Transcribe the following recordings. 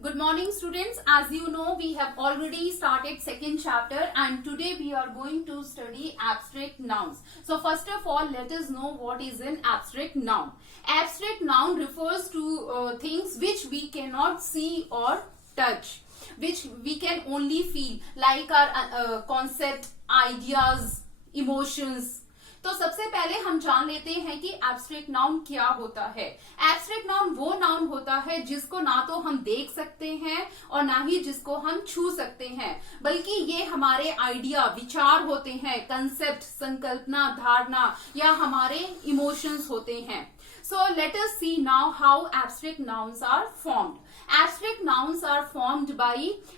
Good morning students. As you know, we have already started second chapter and today we are going to study abstract nouns. So first of all, let us know what is an abstract noun. Abstract noun refers to things which we cannot see or touch, which we can only feel, like our concept, ideas, emotions. तो सबसे पहले हम जान लेते हैं कि abstract noun क्या होता है। एब्स्ट्रैक्ट नाउन वो नाउन होता है जिसको ना तो हम देख सकते हैं और ना ही जिसको हम छू सकते हैं, बल्कि ये हमारे आइडिया, विचार होते हैं, कंसेप्ट, संकल्पना, धारणा या हमारे इमोशंस होते हैं। So let us see now how abstract nouns are formed. Abstract nouns are formed by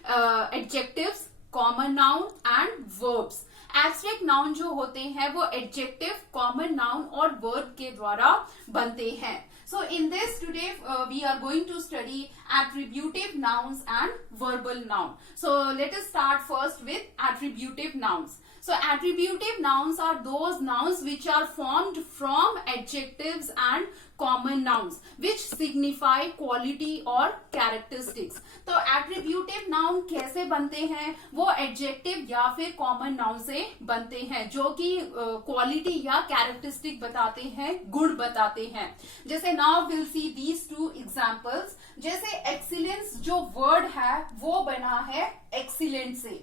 adjectives, common noun and verbs. Abstract noun जो होते हैं वो एडजेक्टिव, कॉमन नाउन और वर्ब के द्वारा बनते हैं। So in this today we are going to study attributive nouns and verbal noun. So let us start first with attributive nouns. So attributive nouns are those nouns which are formed from adjectives and common nouns which signify quality or characteristics. तो attributive noun कैसे बनते हैं? वो adjective या फिर common noun से बनते हैं जो कि quality या characteristic बताते हैं, गुण बताते हैं। जैसे now we'll see these two examples। जैसे excellence जो word है वो बना है excellent से,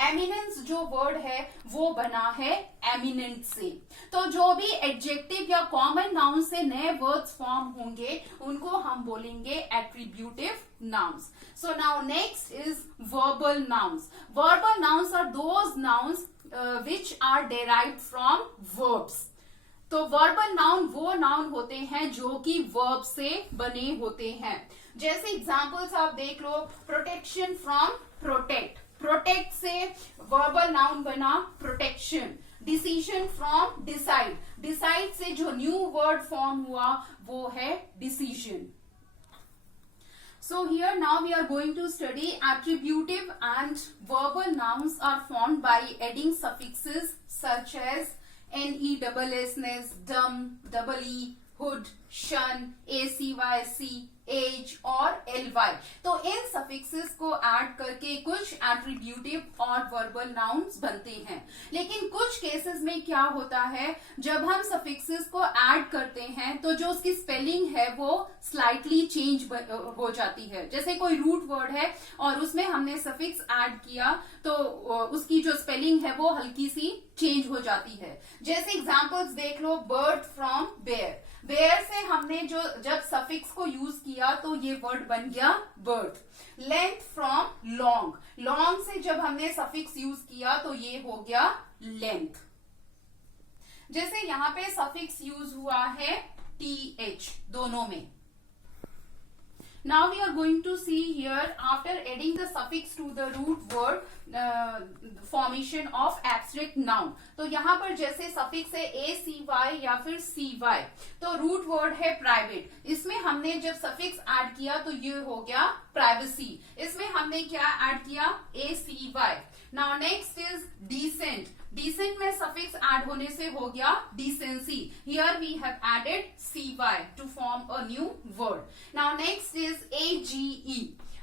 एमिनेंस जो वर्ड है वो बना है एमिनेंट से। तो जो भी एडजेक्टिव या कॉमन नाउन से नए वर्ड्स फॉर्म होंगे उनको हम बोलेंगे attributive nouns. So now next is verbal nouns. Verbal nouns are those nouns which are derived from verbs. तो वर्बल नाउन वो नाउन होते हैं जो कि वर्ब से बने होते हैं। जैसे एग्जांपल्स आप देख लो, प्रोटेक्शन फ्रॉम प्रोटेक्ट, प्रोटेक्ट से वर्बल नाउन बना protection. Decision from decide, decide से जो न्यू वर्ड फॉर्म हुआ वो है decision. So here now we are going to study attributive and verbal nouns are formed by adding suffixes such as ness, dumb, double-e, hood, shun, acyc, age और ly। तो इन suffixes को add करके कुछ attributive और verbal nouns बनते हैं। लेकिन कुछ केसेस में क्या होता है, जब हम सफिक्सेस को ऐड करते हैं तो जो उसकी स्पेलिंग है वो स्लाइटली चेंज हो जाती है। जैसे कोई रूट वर्ड है और उसमें हमने सफिक्स ऐड किया तो उसकी जो स्पेलिंग है वो हल्की सी चेंज हो जाती है। जैसे एग्जांपल्स देख लो, बर्थ फ्रॉम बेयर, बेयर से हमने जो जब सफिक्स को यूज किया तो ये वर्ड बन गया birth. Length from long, long से जब हमने सफिक्स यूज किया तो ये हो गया लेंथ। जैसे यहाँ पे सफिक्स यूज हुआ है th दोनों में। Now we are going to see here after adding the suffix to the root word formation of abstract noun। तो यहाँ पर जैसे सफिक्स है acy या फिर cy, तो रूट वर्ड है प्राइवेट, इसमें हमने जब सफिक्स ऐड किया तो ये हो गया प्राइवेसी। इसमें हमने क्या ऐड किया, acy। Now next is decent, decent में सफिक्स ऐड होने से हो गया decency. Here we have added cy to form a new word. Now next is age,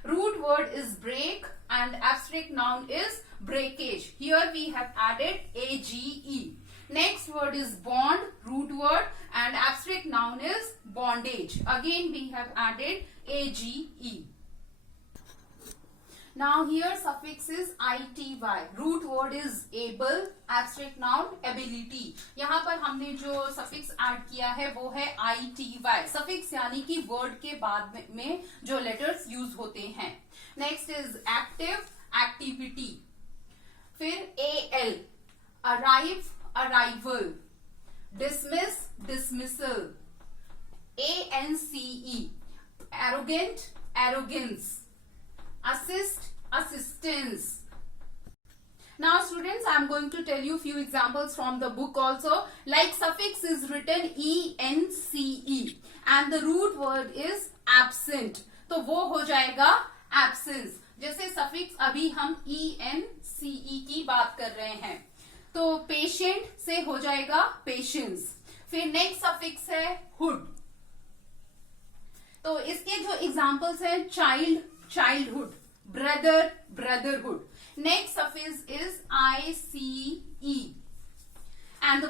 root word is break and abstract noun is breakage. Here we have added age. Next word is bond, root word, and abstract noun is bondage. Again we have added age. Now here suffix is ity, root word is able, abstract noun ability। यहाँ पर हमने जो suffix add किया है वो है ity, suffix यानी कि वर्ड के बाद में जो लेटर्स यूज होते हैं। Next is active, activity. फिर al, arrive, arrival. Dismiss, dismissal. ance, arrogant, arrogance. assist, assistance। Now students, I am going to tell you few examples from the book also। Like suffix is written ence and the root word is absent, तो वो हो जाएगा absence। जैसे suffix अभी हम ence की बात कर रहे हैं, तो patient से हो जाएगा patience। फिर नेक्स्ट सफिक्स है hood, तो इसके जो एग्जाम्पल्स हैं child, childhood. Brother, brotherhood. Next suffix is ICE. And the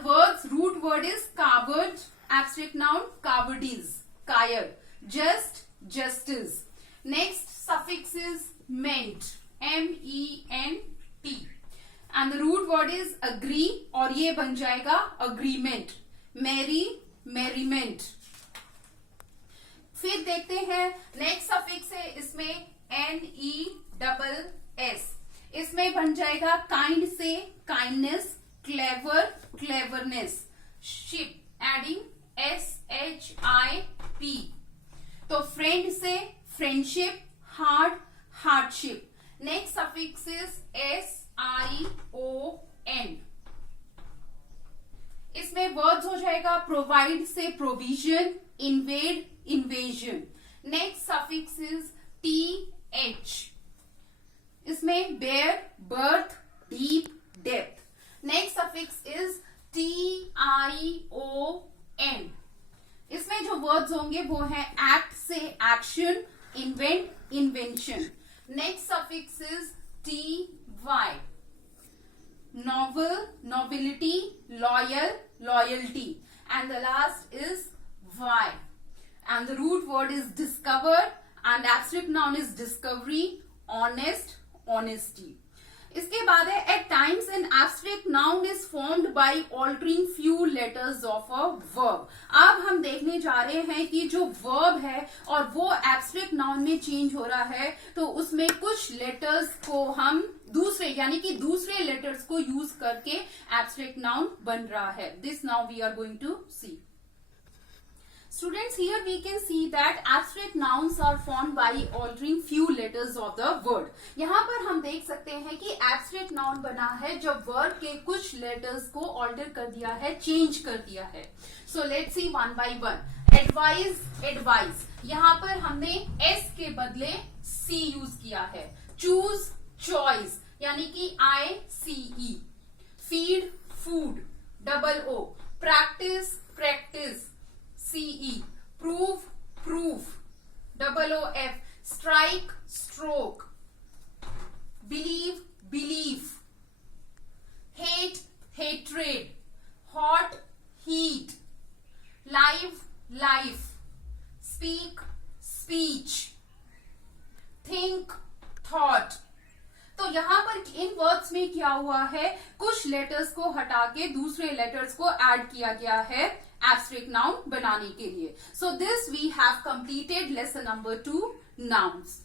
root word is coward, abstract noun, cowardice, kayar. Just, justice. Next suffix is ment, MENT. And the root word is agree, और ये बन जाएगा agreement. Merry, merriment. फिर देखते हैं next suffix है इसमें NESS. इसमें बन जाएगा काइंड से kindness, clever, cleverness, ship, adding SHIP. तो फ्रेंड से friendship, hard, hardship. Next suffix is SION. इसमें वर्ड्स हो जाएगा प्रोवाइड से provision, invade, invasion. Next suffix is TH. इसमें bare, birth, deep, depth. Next suffix is TION. इसमें जो words होंगे वो है एक्ट से action, invent, invention. Next suffix is TY. Novel, nobility, loyal, loyalty. And the last is Y. And the root word is discover, and abstract noun is discovery, honest, honesty. इसके बाद है at times an abstract noun is formed by altering few letters of a verb. अब हम देखने जा रहे हैं कि जो verb है और वो abstract noun में चेंज हो रहा है, तो उसमें कुछ लेटर्स को हम दूसरे यानी कि दूसरे लेटर्स को यूज करके abstract noun बन रहा है. This now we are going to see. Students, here we can see that abstract nouns are formed by altering few letters of the word. यहाँ पर हम देख सकते हैं कि abstract noun बना है जब word के कुछ letters को alter कर दिया है, change कर दिया है. So let's see one by one. Advise, advice. यहाँ पर हमने S के बदले C यूज किया है. Choose, choice. यानी कि ICE. Feed, food. O. Practice, practice. CE. Prove, proof. OOF. Strike, stroke. Believe, belief. Hate, hatred. Hot, heat. Live, life. Speak, speech. Think, thought. तो यहाँ पर इन वर्ड्स में क्या हुआ है, कुछ लेटर्स को हटा के दूसरे लेटर्स को ऐड किया गया है एब्स्ट्रैक्ट नाउन बनाने के लिए. So this we have completed lesson number 2, nouns.